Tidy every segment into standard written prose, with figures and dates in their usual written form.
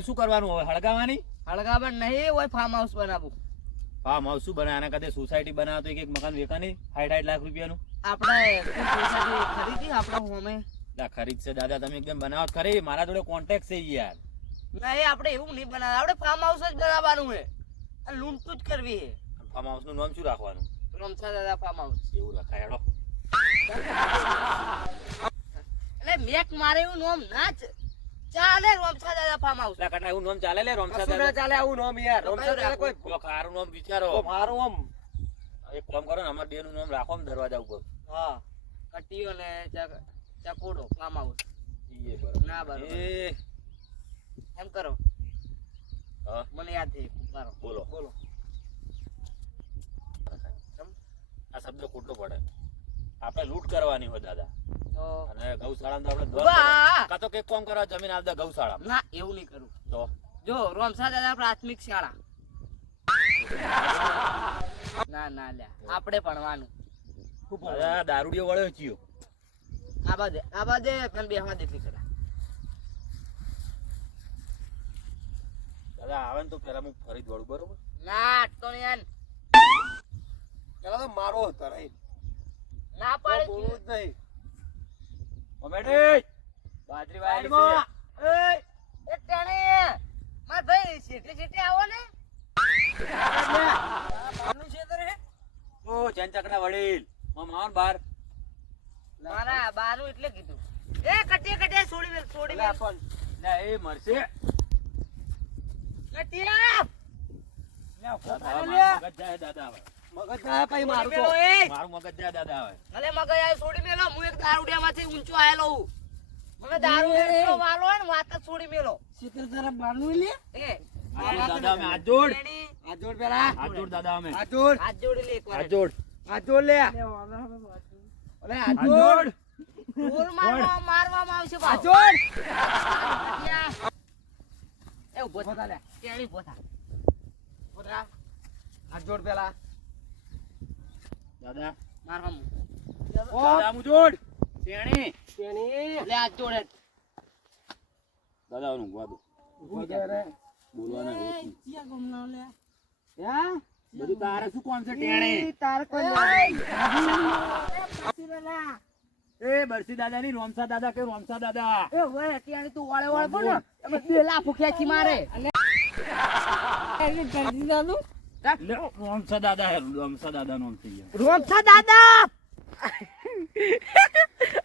જમીન શું કરવાનું હવે હળગાવાની હળગાવવા નહીં હોય ફાર્મ હાઉસ બનાવવું ફાર્મ હાઉસ શું બનાવે આના કદે સોસાયટી બનાવો તો એક મકાન વેકાની 60 લાખ રૂપિયાનું આપણે સોસાયટી ખરીદી આપણે હોમે ખરીદ છે દાદા તમે એકદમ બનાવો ખરી મારા જોડે કોન્ટેક્ટ છે યાર નહીં આપણે એવું નહીં બનાવવાનું આપણે ફાર્મ હાઉસ જ બનાવવાનું છે લૂંટતું જ કરવી છે ફાર્મ હાઉસ નું નામ શું રાખવાનું રમસા દાદા ફાર્મ હાઉસ એવું રખાય હેડો એટલે મેક મારે એવું નામ ના ચાલે રમસા દાદા ફાર્મ હાઉસ લા કટા એવું નામ ચાલે લે રમસા કશું ના દાદા ચાલે આવું નામ યાર રમસા દાદા કોઈ ખારું નામ વિચારો મારું આમ એક કામ કરો ને અમાર બે નું નામ રાખો ને દરવાજા ઉપર હા કટીઓ ને ચકોડો ફાર્મ હાઉસ ઈ બરાબર ના બરાબર એ એમ કરો હા મને યાદ થઈ મારો બોલો બોલો આ શબ્દ ખોટો પડે આપણે લૂંટ કરવાની હોય દાદા તો અને ગૌશાળામાં તો આપણે વાહ! કાં તો કે કોમ કરવા જમીન આપતા ગૌશાળામાં ના એવું નહીં કરું તો જો રમસા દાદા પ્રાથમિક શાળા ના ના લ્યા આપણે ભણવાનું દાદા દારૂડિયો વળ્યો ચિયો આ બાજે તને બેહવા દેતી કરા દાદા આવે ને તો પેલા હું ફરી દોડું બરોબર ના તો નહીં પેલા તો મારો હતો રાઈટ ના પાડે બોલવું જ નહીં કોમેડી બાજરી વાળી છે એ ટેણે માર ભાઈ સીટી સીટી આવો ને આનું છેતર હે ઓ ચંચકડા વડીલ મામાન બાર મારા બારું એટલે કીધું એ કટિયા છોડી મેલ પણ લે એ મરશે કટિયા દાદા મારું મગજ જાય દાદા આવે મગજ ના કઈ મારું તો મારું મગજ જાય દાદા આવે ભલે મગજ આય છોડી મેલો હું એક દારૂડિયામાંથી ઊંચો આયેલો હું મને દારૂ એટલો વાલો હોય ને વાત જ છોડી મેલો છેતર તારા બારનું લે એ દાદા અમે હાથ જોડ આ જોડ પેલા હાથ જોડ દાદા અમે આ જોડ હાથ જોડી લે એકવાર હાથ જોડ આ જોડ લે અરે આ જોડ ઢોલ મારવામાં આવશે આ બાપ જોડ એ ઉભો થા લે ટેણી ઉભો થા પોતરા આ જોડ પેલા દાદા મારવા દાદા મુ જોડ તેણી તેણી લે હાથ જોડે દાદા નું વાદો બોલવાના હે બધું તારે શું કોણ છે ટેણી તાર કોઈ એ બરસી દાદા ની રોમસા દાદા કે રોમસા દાદા એ ઓય ટેણી તું વાળે વાળે બોલ ને અમે બે લાફો ખેંચી મારે લે, રોમસા દાદા હે રોમસા દાદા નામ થઈ ગયા રોમસા દાદા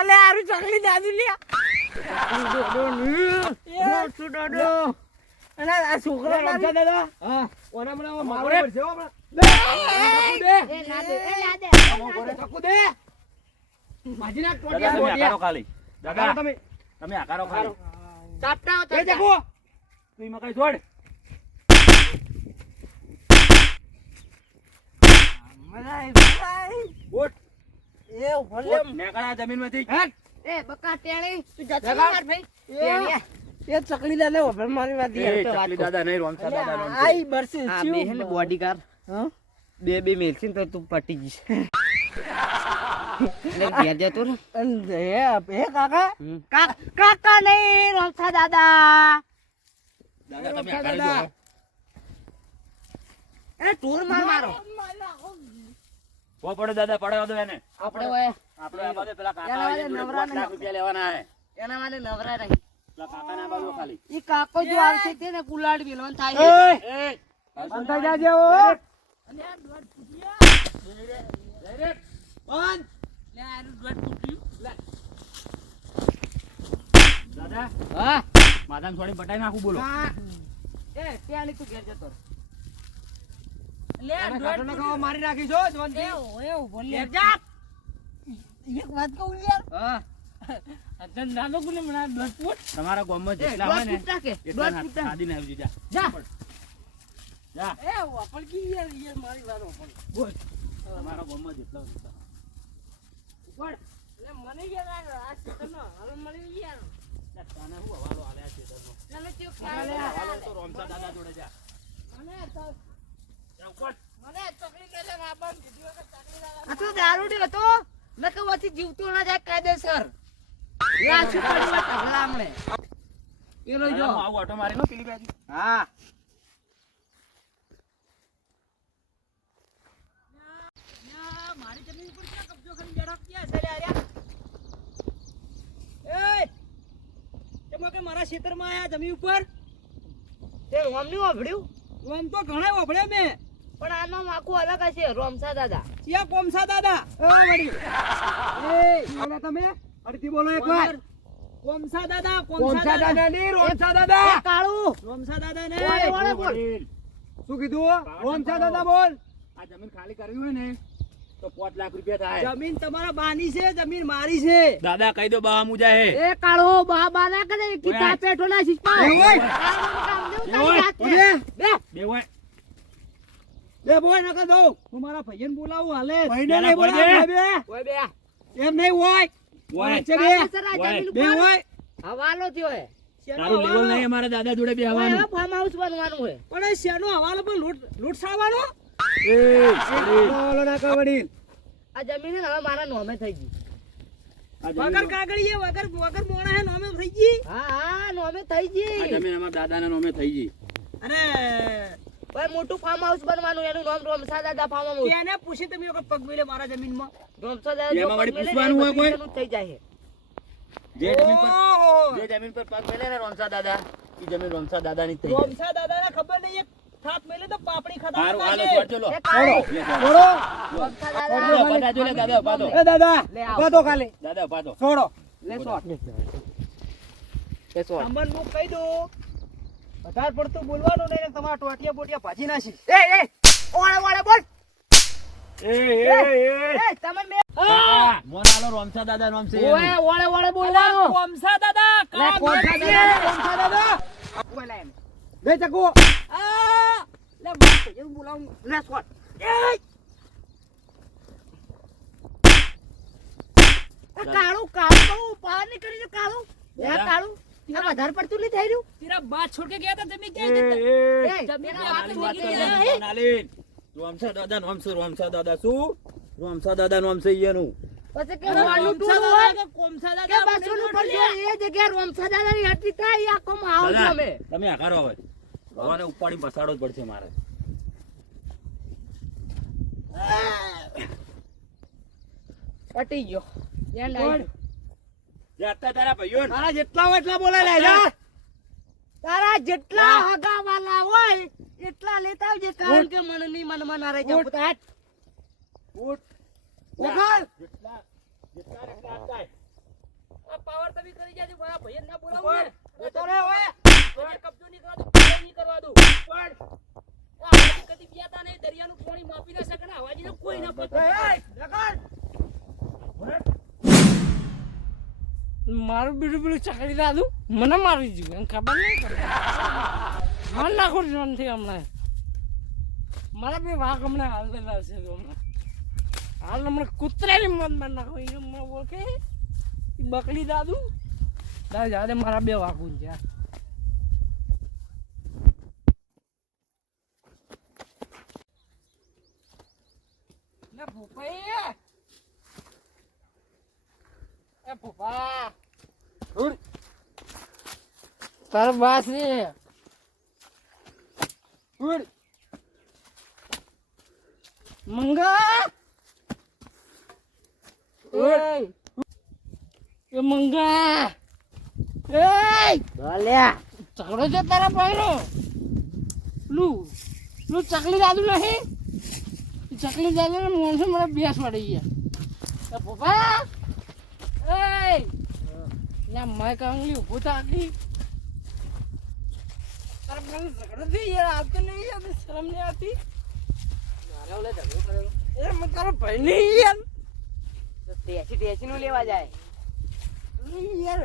અલે આરું ચકલી દાદુ લ્યા અને આ છોકરો રમતા દાદા હા ઓના મને મારો પડશે હો એ ના દે ચકુ દે માજીના દાદા ટોટિયા તમે આકારો ટોટિયા ખાલી દાદા તમે તમે આકારો ખાલી ચાપટા એ ચકુ તું એમાં કઈ છોડ બોટ એ ભલે નેકળા જમીનમાંથી હેટ એ બકા ટેણી તું જતો જગા. માર ભાઈ એ એ ચકલી દાદા ઓભર મારી વાત એ ચકલી દાદા નહીં રોમસા દાદા નામ છે. આઈ બરસે આ બે હે ને બોડીગાર્ડ હા બે મેલસીન તો તું પટી જઈશ એટલે ઘેર જતો રે હે કાકા કાકા નહીં રોમસા દાદા દાદા તમે આકારે જો એ ટૂર મારો વો પડે દાદા પડે દો એને આપણે ઓય આપણે આ બાજુ પેલા કાકા એના આવીને માટે જોડે નવરા 5 લાખ રૂપિયા લેવાના હે એના માટે નવરા નહીં પેલા કાકાના બાજુ ખાલી ઈ કાકો જો આવશે તેને કુલાડ મેલવાનું થાય એ એ બંધ થઈ જાજે ઓ દાદા હા માધામ છોડી પટાઈ નાખું બોલો એ ત્યાંની તું ઘેર જતો આને ખાટો ના ખાવા મારી નાખી છો જવાનજી ઘેર જા એક વાત કહું યાર હા અતન નાનો કોને મને બ્લડ ફૂટ તમારા ગામમાં જેટલા હોય ને એટલા સાદીને આવી જા જા જા એ વાપર કી યાર મારી વાત વાપર બોલ તમારા ગામમાં જેટલા હોય એટલા. બોલ એટલે મને યાર આ ચકનો હવે મને યાર લે, તને હું હવાલો આલ્યા છે ધર્મો. ચાલો ચૂપ હવાલો તો રોમસા દાદા જોડે જા મને તો જા ઉપર. મને ચકલી કે છે આપણ કીધું કે ચકલી દાદા આ તો દારૂડી હતો નકે વચ્ચે જીવતો ના જાય કાયદેસર લાશું પડી ઢગલા આમણે પેલો જો આવું ઓટો મારી નો પેલી બાજુ. હા મારી જમીન ઉપર ક્યાં કબજો કરી બેઠા ક્યાં છે રે આર્યા? એ તમે કે મારા ખેતરમાં આયા જમીન ઉપર? તે રોમ ની વાપડ્યું આમ તો ઘણા વાપડ્યા મેં. પણ આનું આખું અલગ હશે રોમસા દાદા ક્યાં કોમસા દાદા? વળી બોલો તમે અડધી બોલો એકવાર. કોમસા દાદા, કોમસા દાદા નહીં રોમસા દાદા કાળું રોમસા દાદા ને ઓળે બોલ શું કીધું? રોમસા દાદા બોલ. આ જમીન ખાલી કરવી હોય ને તો 5 લાખ રૂપિયા થાય. જમીન તમારા બાની છે, જમીન મારી છે. દાદા કહી દો બા મુજા હે. એ કાળો બાબા ના કરે કિતા પેટો ના શીખતા એ હોય. બે હોય. બે બોય નકા દો. હું મારા ભાઈને બોલાવું હાલે. ભાઈને પેલા નહીં બોલાવું બોલજે. બે. ઓય બે એમ નહીં હોય. હોય. વચ્ચે બે. બે હોય. હવાલો થયો હે શેનો તારું લેવલ હવાલો? નહીં અમારા દાદા જોડે બે ઓય આવવાનું. ફાર્મ હાઉસ બનવાનું હે પણ એ શેનો હવાલો પર લૂંટ સાળવાનો? એ બોલો ના કા વડીલ. આ જમીન હે ને હવે મારા નોમે થઈ ગઈ આ વગર જમીન કાગળીએ વગર મોણા હે નોમે થઈ ગઈ. હા હા નોમે થઈ આ ગઈ જમીન અમારા દાદાના નામે થઈ ગઈ. અરે ઓય મોટું ફાર્મ હાઉસ બનવાનું એનું નામ રોમસા દાદા ફાર્મ હાઉસ એને પૂછી તમે વખત પગ મેલે મારા જમીનમાં. રોમસા દાદા એમાં વળી જો પગ મેલે પૂછવાનું હોય કોઈ? બધું થઈ જાય જે જમીન પર ઓહો. જે જમીન પર પગ મેલે ને રોમસા દાદા ઈ જમીન રોમસા દાદાની જ થઈ જાય. રોમસા દાદાને ખબર નહીં એક થાપ મેલે તો પાપડી ખાતા હારું હાલો લાગે. છોડ ચલો. એ કાળો લે છોડ. છોડો. રોમસા છોડો, દાદા બધા જો લે દાદા ઉભા થો. એ દાદા લે આવ. ઉભા તો ખાલી દાદા ઉભા થો. છોડો. લે શોટ લે શોટ સામાન નું કહી દો. વધારે પડતું બોલવાનું નહીં ને તમારા ટોટિયા બોટિયા ભાજી નાખી. એ ઓળે ઓળે બોલ એ તમે મે કાકા, મોન આલો રોમસા દાદા નામ છે એનું. ઓય ઓળે ઓળે બોલવાનું કોમસા દાદા લે, કોમસા દાદા. કોમસા દાદા બોલાય એમ. બે ચકુ આ લે માર એવું બોલાવું. લે શોટ એ કાળું કાળું બહુ પાર ની કરી જો કાળું એ દાદા. કાળું આ વધારે પડતું નહીં થઈ રહ્યું તેરા બા છોડ કે ગયા તા તમે એ, ક્યાં જતા? એ. જમીન નાની વાત આપી કરે દીધી. છે, નાની. રોમસા દાદા નામ છે રોમસા દાદા શું? રોમસા દાદા નામ છે એનું. પછી કે કોમસા માનું દાદા ટૂર હોય કે કોમસા કે દાદા બસોનું પડશે એ જગ્યાએ રોમસા દાદાની હટી થાય એ આખો માહોલ દાદા, ગમે તમે આકારો હવે. હવાને ઉપાડી બસાડો જ પડશે મારે. પટી ગયો એન્ડ આવી ગયો. જે અત્યારે તારા ભાઈઓ ને, તારા જેટલા હોય એટલા બોલે લે જા. તારા જેટલા હગાવાલા હોય એટલા લેતા આવજે કારણ કે મને ની મનમાં ના રહી જાવ ઉઠ. હાટ. ઉઠ. ઓખાલ. જેટલા જેટલા રે એટલા આપતા. આ પાવર તમે કરી જાજો મારા ભાઈને ના બોલાવું ને. જતો રે ઓય. મને કબજો નહીં કરવા દો, નહીં કરવા દો. પણ આ હવાજી કદી પિયાતા નહીં, દરિયાનું પાણી માપી ના શકે ને હવાજીને કોઈ ના પૂછે. મારું બીજું પેલું ચકડી દાદુ મને મારી દીધું એમ ખબર નહીં મને નાખો નથી હમણાં મારા બે વાઘ હમણાં હાલતા છે હમણાં હાલ હમણાં કૂતરાની મત માર નાખો એ હમણાં ઓળખે એ બકડી દાદુ દાદા જાડે મારા બે વાઘું છે ના ભૂપાઈ એ ભૂપા તાર બાસ ને ઉડ મંગા ઓય એ મંગા એ ભલ્યા ઝઘડો છે તારા ભાઈનો લું લું ચકલી દાદુ નહીં ચકલી દાદુ ને મોણસો મને બેસ વાળી ગયા એ ભૂપા એ ના માય કાંગલી ઊભું થાકી તારા ભાઈનો ઝઘડો થઈ યાર આવતો નહીં યાર શરમ નહીં આવતી મારે ઓલે ઝઘડો કરેલો એ મેં તારો ભાઈ નહીં યાર તો ટેચી નું લેવા જાય નહીં યાર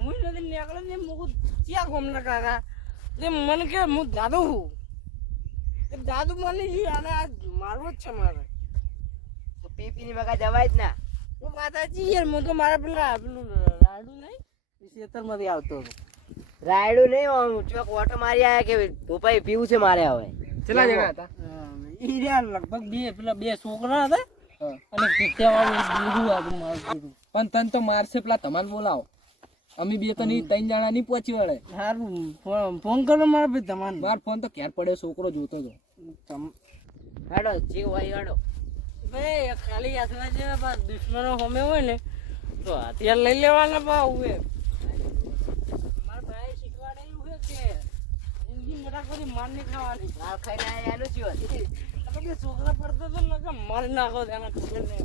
હું નથી નીકળે ને મુકું ત્યાં ગોમના કાકા એટલે મને કે હું દાદુ હું એ દાદુ મને અને આ મારવો જ છે મારે તો પી ની મગા જવાય જ ના હું માતાજી યાર હું તો મારા પેલું લાડુ નહીં ખેતરમાંથી આવતો હતો રાયડું નહીં આમ ચોક ઓટો મારી આયા કે ભૂપાઈ પીવું છે મારે હવે કેટલા જણા હતા ઈ રહ્યા લગભગ પેલા બે છોકરા હતા અને પીત્યા વાળું દૂધું હતું મારું દૂધું પણ તન તો મારશે પેલા તમારે બોલાવો અમે બે તો નહીં, 3 જણા નહીં પહોંચી વળે. સારું ફોન કરો મારા ભાઈ તમારે માર ફોન તો ઘેર પડ્યો, છોકરો જોતો હતો. હેડો જે હોય હેડો. ભાઈ ખાલી હાથમાં જે દુશ્મનો હોમે હોય ને તો હથિયાર લઈ લેવાના બા ઉએ મારા ભાઈ શીખવાડેલું છે કે જિંદગી મોટા કોઈ માર નહીં ખાવાની. માર ખાઈને આયા એનું જીવન. આપણે કે છોકરા પડતો તો નકર મારી નાખો તેના ખબર નહીં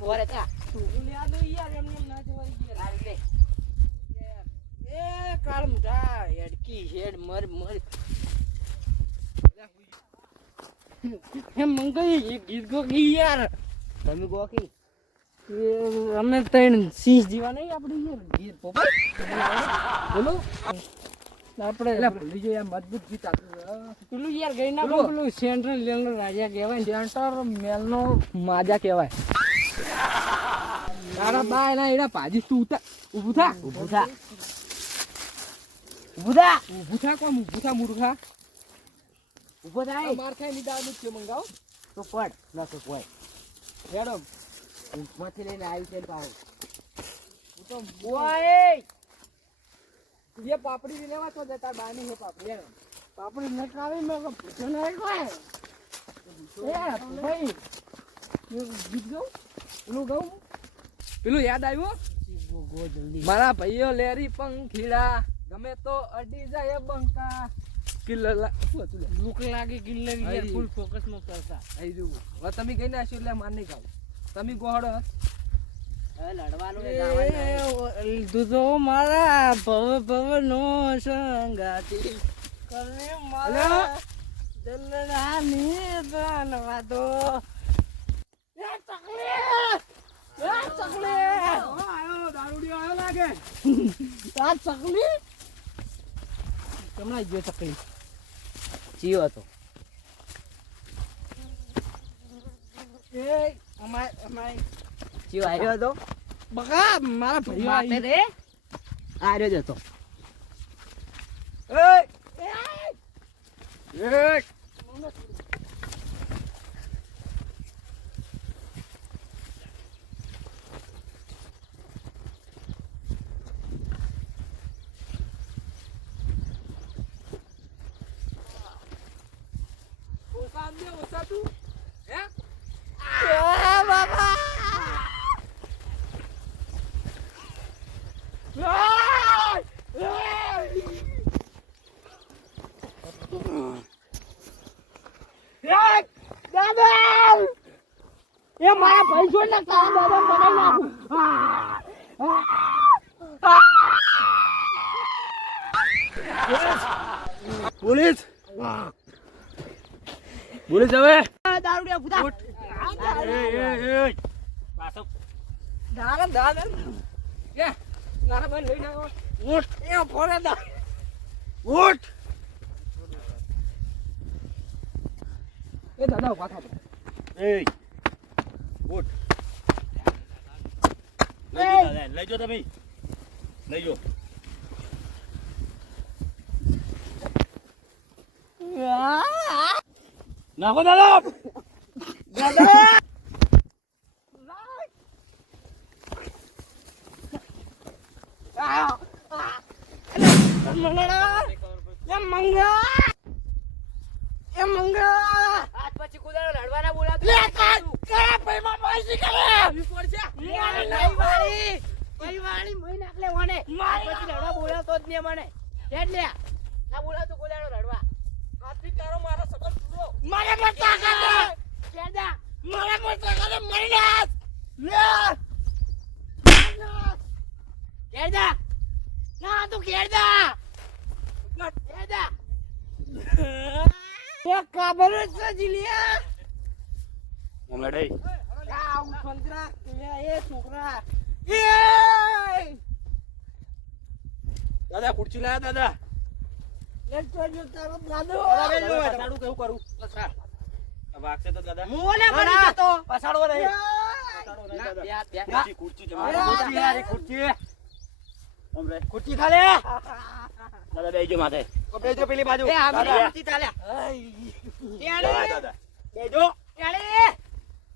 બોરે તા છોકરું યાદ હોય યાર એમને એમ ના જવાય યાર. હાલ લે. એ કાળ મુઠા હેડકી હેડ મર મર હે મંગઈ એક ગીત ગો ગઈ યાર. તમે ગોકી અમે ત્રણ સિંહ જીવા નહીં આપણે યાર ગીત પોપટ બોલો આપણે એટલે ભૂલી ગયો યાર, મજબૂત ગીત આપ્યું. પેલું યાર ગઈ ના પેલું સેન્ટ્રલ લેન્ડ રાજા કહેવાય સેન્ટર મેલનો માજા કહેવાય. તારા બા એના એના ભાજી તું ઊભું થા. ઊભું થા ઊભું થા ઊભું થા કોમ, ઊભું થા મૂર્ખા. ઊભો થાય માર ખાઈ ની દાળ છે મંગાવ. તો પડ ન તો કોઈ મેડમ ઊંચમાંથી લઈને આવી છે પાછું. હું તો ઓય જે પાપડી લેવા તો તાર બાની છે પાપડી એમ. પાપડી નકાવી મેં પૂછો નહીં કોઈ એ ભાઈ ગીત ગાઉં પેલું ગાઉં, પેલું યાદ આવ્યું ગો જલ્દી મારા ભાઈઓ લેરી પંખીડા ગમે તો અડી જાય બંકા કિલ્લા શું હતું લે? ભૂખ લાગી ગિલ્લરી યાર ફૂલ ફોકસમાં કરતા આઈ રહ્યું. હવે તમે ગઈ નાખ્યો એટલે માર નહીં ખાવ. તમે ગોહડો હવે લડવાનું ને જવાનું. લીધું તો મારા ભવ ભવ નો સંગાતી કરે મારા દલડાની ધનવાદો એ ચકલી આયો દારૂડિયો આયો લાગે. આ ચકલી કેમના ગયો ચકલી જીવ હતો એ અમાય જીવ આવ્યો હતો બકા મારા ભાઈઓ માપે આવી. રે આર્યો જ હતો. ઓસા દે ઓસા તું હે બાબા દાદા એ મારા ભાઈ જોડ ને તારા દાદા બનાવી નાખું. પોલીસ પોલીસ હવે દારૂડિયા ભૂતા પાછો દાદા દાદા કે મારા ભાઈ લઈને આવ્યો. ઉઠ એ ફોરે દા ઉઠ એ દાદા ઉભા થા. એ ઉઠ લઈ જો તમે લઈ જો નાખો દાદા આજ પછી કુદાડો લડવાના બોલાતો લડવા બોલાતો જ નહીં મને એટલે ના બોલાતો કુદાડો લડવા કેદા કેદા ના તું કેદા કેદા ખબર જ છે જીલિયા મમડે એ છોકરા દાદા ખુરચી લાયા દાદા તારો દાદો પછાડું કેવું કરું વાગશે તો દાદા મોલે પડી જતો પછાડવો નહીં બ્યા, બ્યા. ખુરચી ખુરચી જમા ખુરચી હમરે ખુરચી ખાલે દાદા બેજો માથે બેજો પેલી બાજુ એ આમ દાદા નથી ચાલ્યા દાદા બેજો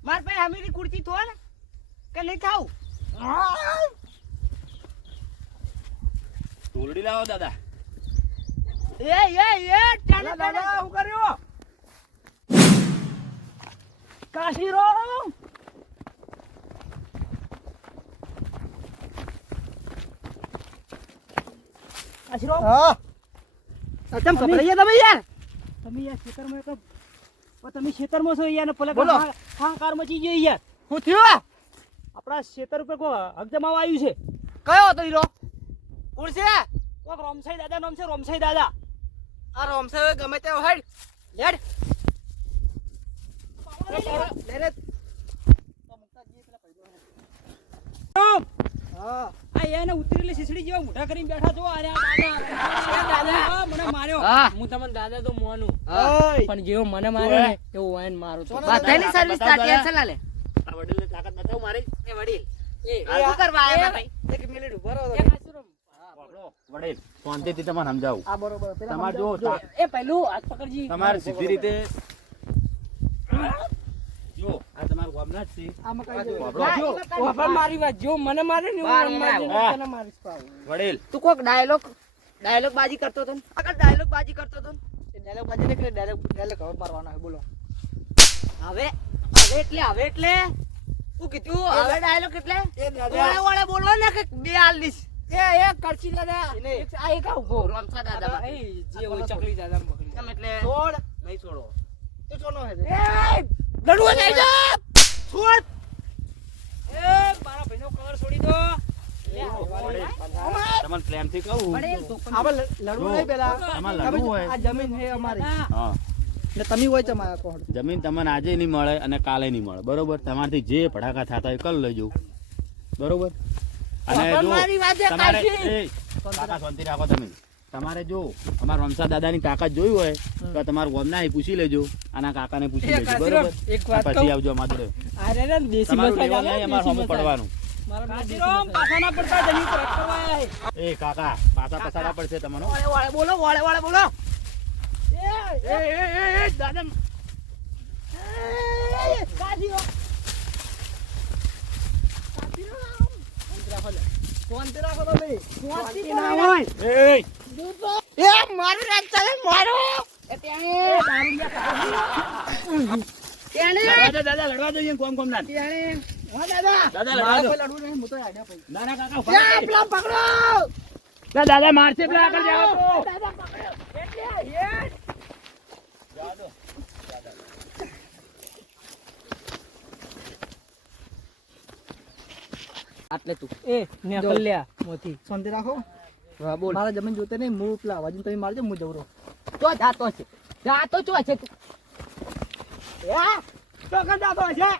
માર પાસે અમીરી કુર્તી તો ને કે નહીં ખાવું તોલડી લાવો દાદા. ટાણે દાદા શું કર્યું? કાશીરો કાશીરો હા તમ કપડાઈ તમે યાર તમે યાર ખેતરમાં એક તમે ખેતરમાં છો યાર ને પેલા બોલો. હા કાર મચી ગઈ યાર. હું થયું આપણા ખેતર ઉપર કોઈ હક જમાવા આવ્યું છે. કયો હતો હીરો કોણ છે કોક રોમસાઈ દાદા નામ છે, રોમસાઈ દાદા. આ રોમસે ગમે તે હેડ લેડ લેરે હા આ એને ઉતરેલી શીસડી જેવા મોઢા કરીને બેઠા છો. અરે આ દાદા હા, મને માર્યો. હા હું તમને દાદા તો મોનું ઓય પણ જેવો મને મારે ને એવો વાયન મારું છું. બધાની સર્વિસ તા ટેન્શન ના લે આ વડીલને તાકાત બતાવ મારી. એ વડીલ એ આ શું કરવા આયા ભાઈ એક મિનિટ ઉભો રહો એક આશરો. વાપરો, વડીલ શાંતિથી તમારે સમજાવું. આ બરોબર પેલા તમારે જો એ પહેલું હાથ પકડજી. તમારે સીધી રીતે જો આ તમારું ગામના જ છે. આ મકાઈ જો વાપરો. જો વાપર મારી વાત જો મને મારે ને માર, હું માર, મારી હા. તને મારીશ પાછું. વડીલ તું કોક ડાયલોગ બાજી કરતો હતો ને આગળ ડાયલોગ બાજી કરતો હતો ને એ ડાયલોગ બાજી ને કે ડાયલોગ હવે મારવાનો છે બોલો હવે એટલે હું કીધું હવે ડાયલોગ એટલે ઓળે ઓળે બોલો ને કે બે આલ દીશ એ કરચી દાદા એને. આ એક આ ઉભો રોમસા દાદા એ જે હોય ચકલી દાદા પકડી. કેમ એટલે છોડ નહીં છોડો. તું ચોનો હે લડવું નહીં જો. છોડ એ મારા ભાઈનો કલર છોડી દો. વડીલ, તમને પ્રેમથી કહું. આપણે લડવું નહીં પેલા તમારે લડવું હોય. આ જમીન હે અમારી હા, ને તમે હોય તમારા કોણ જમીન તમને આજે નહીં મળે અને કાલે નહીં મળે, બરોબર? તમારાથી જે ભડાકા થતા હોય કલ લઈ જવું, બરોબર? અને જો મારી વાતે તમારે કાઢી. એ, કાકા શાંતિ રાખો તમે. તમારે જો અમારા રમસા દાદાની તાકાત જોઈ હોય તો તમારા ગોમના પૂછી લેજો, આના કાકાને પૂછી લેજો, બરોબર? એક વાત પછી આવજો અમારા જોડે. અરે રે દેશી તમારું મસાલા લેવાનું નહીં, અમારે સામું પડવાનું. કાશીરામ પાછા ના પડતા જમીન પર રખડવા આયા છે. એ કાકા પાછા પસાડા પડશે તમારો. ઓળે ઓળે બોલો ઓળે ઓળે બોલો એ દાદા શાંતિ રાખો તમે શાંતિ ના એ એ મારું રાજ ચાલે મારો એ તેણે દાદા લડવા જોઈએ કોમ કોમ ના. તેણે હા દાદા દાદા મારે લડવા દો. કોઈ લડવું નહીં હું તો આડ્યા ભાઈ ના ના કાકા એ ઉભા રહો. પેલા પકડો દાદા મારશે પેલા આગળ જાઓ તો. દાદા પકડો એટલે હેડ આટલે તું એ ને કલ્યા મોથી શાંતિ રાખો હા બોલ મારા જમીન જોતે નહીં હું પેલા અવાજ તમે મારજો હું જવરો તો જાતો છે તું યા તો કન જાતો છે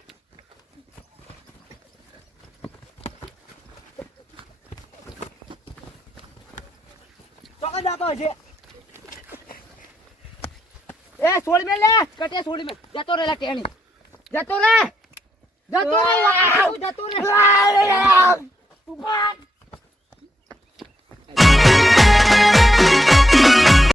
તો કન જાતો છે એ છોડી મે લે કટે છોડી મે જતો રે લા ટેણી જતો રે તું ભાગ